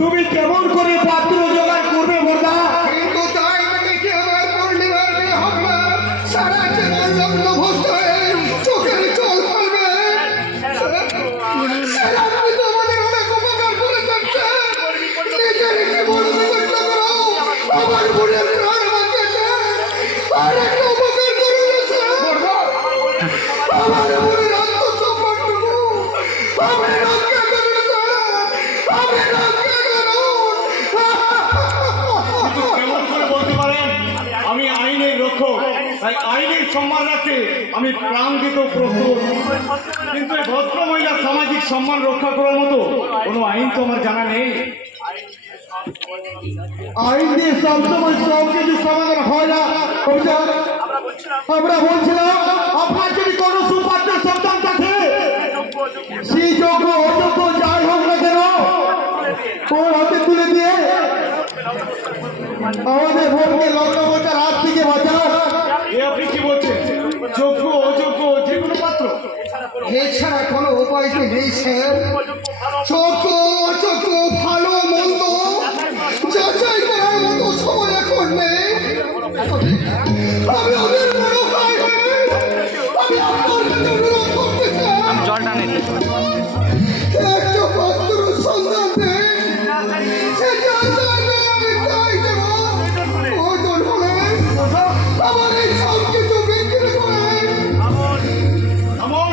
তুমি কেমন করে পাত্র জোগাড় করবে বর্দা? কিন্তু তাই নাকি কি আমার পূর্ণিমার বিয়ে হবে না? সারা জীবন লগ্ন ভস্ত হয়ে চোখের জল ফেলবে। আপনি তো আমাদের অনেক উপকার করে যাচ্ছেন। নিজের জীবন বিপন্ন করো, আমার বোনের প্রাণ বাঁচিয়েছে। আর একটা উপকার করে গেছে আমার বোনের আত্মসম্মানটুকু আপনি রক্ষা করুন তারা, আপনি রক্ষা আমি আইনের রক্ষক, তাই আইনের সম্মান রাখতে আমি প্রাণ দিতেও প্রস্তুত। কিন্তু এই ভদ্র মহিলার সামাজিক সম্মান রক্ষা করার মতো কোনো আইন তো আমার জানা নেই। আইন দিয়ে সবসময় সব কিছু সমাধান হয় না। আমরা বলছিলাম আপনার যদি কোনো সুপাত্র সন্তান থাকে, সেই যোগ্য অযোগ্য যাই হোক না কেন ওর হাতে তুলে দিয়ে আমাদের ভোটকে লগ্নবতার হাত থেকে বাঁচাও। আপনি কি বলছেন? যোগ্য অযোগ্য যে কোনো পাত্র এছাড়া কোনো উপায় তো নেই স্যার। যোগ্য অযোগ্য ভালো মন্দ যাচাই করার মতো সময় এখন নেই। আমি ওদের বড় ভাই হয়ে আমি আপনার কাছে অনুরোধ করতে চাই, জলটা নেই একটা পাত্র সন্ধান দেন। সে যা চাইবে আমি তাই দেব। ওজন হলে আমার এই সব কিছু বিক্রি করে এমন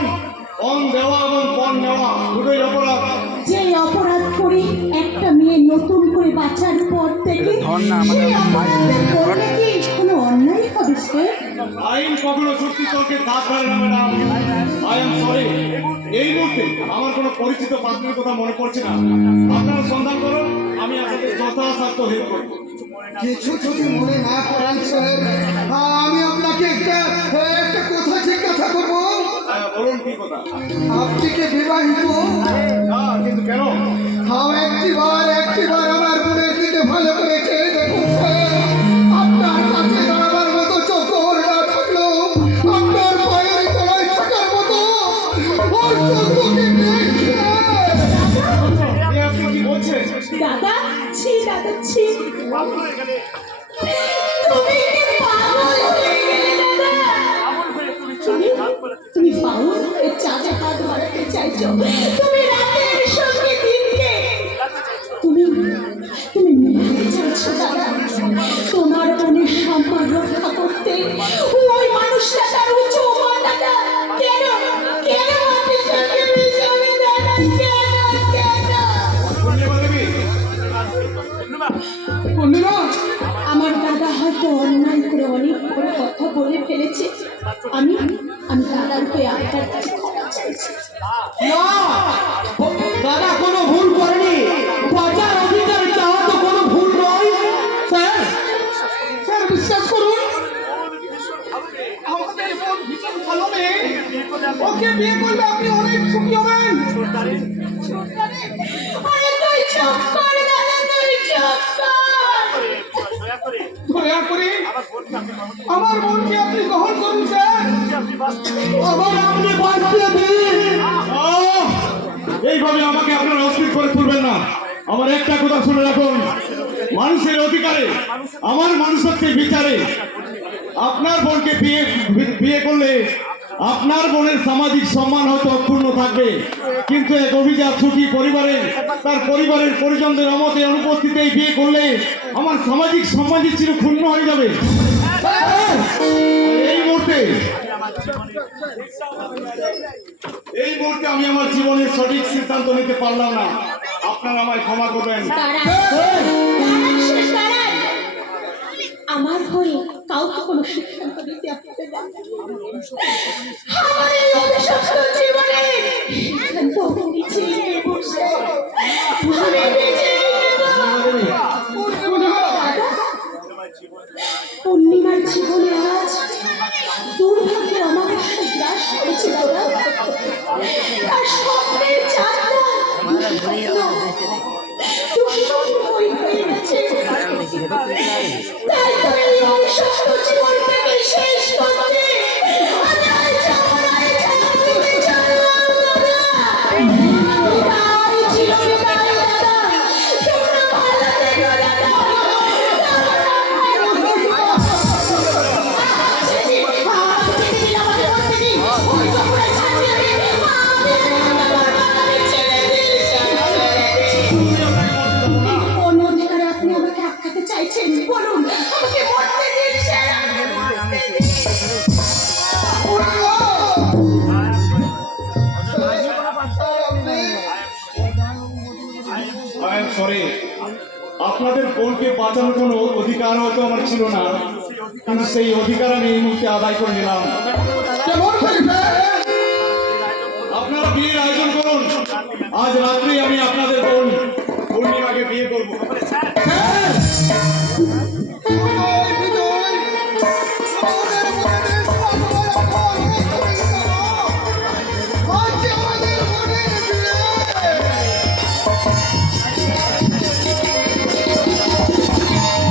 পণ দেওয়া এবং পণ নেওয়া দুটোই অপরাধ। যে অপরাধ করে একটা মেয়ে নতুন করে বাঁচার পর থেকে সেই অপরাধের করলে কি কোনো অন্যায় হবে সে? আইন কখনো সত্যি তর্কে দাঁত ধরে না ম্যাডাম। আই এম সরি, এই মুহূর্তে আমার কোনো পরিচিত পাত্রের কথা মনে পড়ছে না। আপনারা সন্ধান করুন, আমি আপনাদের যথাসাধ্য হেল্প করব। কিছু যদি মনে না করেন স্যার, আমি আপনাকে একটা কথা জিজ্ঞাসা করবো। বলুন কি কথা? আপনি কি বিবাহিত? না, কিন্তু কেন? একটিবার আমার বোনের দিকে ভালো করে চেয়ে দেখুন স্যার। আপনার কাছে দাঁড়াবার মতো চোখ ওর না থাকলেও আপনার পায়ের তলায় থাকার মতো ওর চোখকে দেখছে। আপনি কি বলছেন? দাদা ছি, দাদা ছি, তুমি কি পাগল হয়ে গেলে দাদা? তুমি পাগল হয়ে চাঁদে হাত বাড়াতে চাইছো? তুমি রাতের সঙ্গে দিনকে তুমি মিলাতে চাইছো দাদা? তোমার বোনের সম্মান রক্ষা করতে ওই মানুষটা তার উঁচু মাথাটা কেন কেন মাটির সঙ্গে মিশাবে দাদা? কেন? পূর্ণিমা, আমার দাদা হয়তো অন্যায় করে অনেক বড় কথা বলে ফেলেছে। আমি আমি দাদার হয়ে আপনার কাছে ক্ষমা চাইছি। না, দাদা কোনো ভুল করেনি। বাঁচার অধিকার চাওয়া তো কোনো ভুল নয়। স্যার স্যার বিশ্বাস করুন, আমাদের বোন ভীষণ ভালো মেয়ে। ওকে বিয়ে করলে আপনি অনেক সুখী হবেন। আরে তুই চুপ কর দাদা, তুই চুপ কর। দয়া করে আমার বোনকে আপনি গ্রহণ করুন স্যার। আবার আপনি বাঁচতে দিন। এইভাবে আমাকে আপনারা অস্থির করে তুলবেন না। আমার একটা কথা শুনে রাখুন, মানুষের অধিকারে, আমার মানুষত্বের বিচারে আপনার বোনকে বিয়ে করলে আপনার বোনের সামাজিক সম্মান হয়তো অক্ষুণ্ণ থাকবে, কিন্তু এক অভিজাত সুখী পরিবারের তার পরিবারের পরিজনদের অমতে অনুপস্থিতিতে বিয়ে করলে আমার সামাজিক সম্মানই চির ক্ষুণ্ণ হয়ে যাবে। এই মুহূর্তে আমি আমার জীবনের সঠিক সিদ্ধান্ত নিতে পারলাম না। আপনারা আমায় ক্ষমা করবেন। আমার হয়ে কাউকে কোনো সিদ্ধান্ত দিতে হবে না। আমার এই অভিশপ্ত জীবনে সিদ্ধান্ত নিচে বসে স্বপ্ন দুঃস্বপ্নই হয়ে গেছে। তাই তো এই অভিশপ্ত জীবনটাকে শেষ করতে আমি আজ আমার দিতে চললাম দাদা। বিদায় ছিল বিদায় দাদা, তোমরা ভালো থেকো দাদা। কোন অধিকারে আপনি আমাকে আটকাতে চাইছেন বলুন, আমাকে মরতে দিন স্যার, আমাকে মরতে দিন। আই এম সরি, আপনাদের বোনকে বাঁচানোর কোনো অধিকার হয়তো আমার ছিল না, কিন্তু সেই অধিকার আমি এই মুহূর্তে আদায় করে নিলাম। কেমন হয়েছে? আপনারা বিয়ের আয়োজন করুন। আজ রাত্রি আমি আপনাদের বোন পূর্ণিমাকে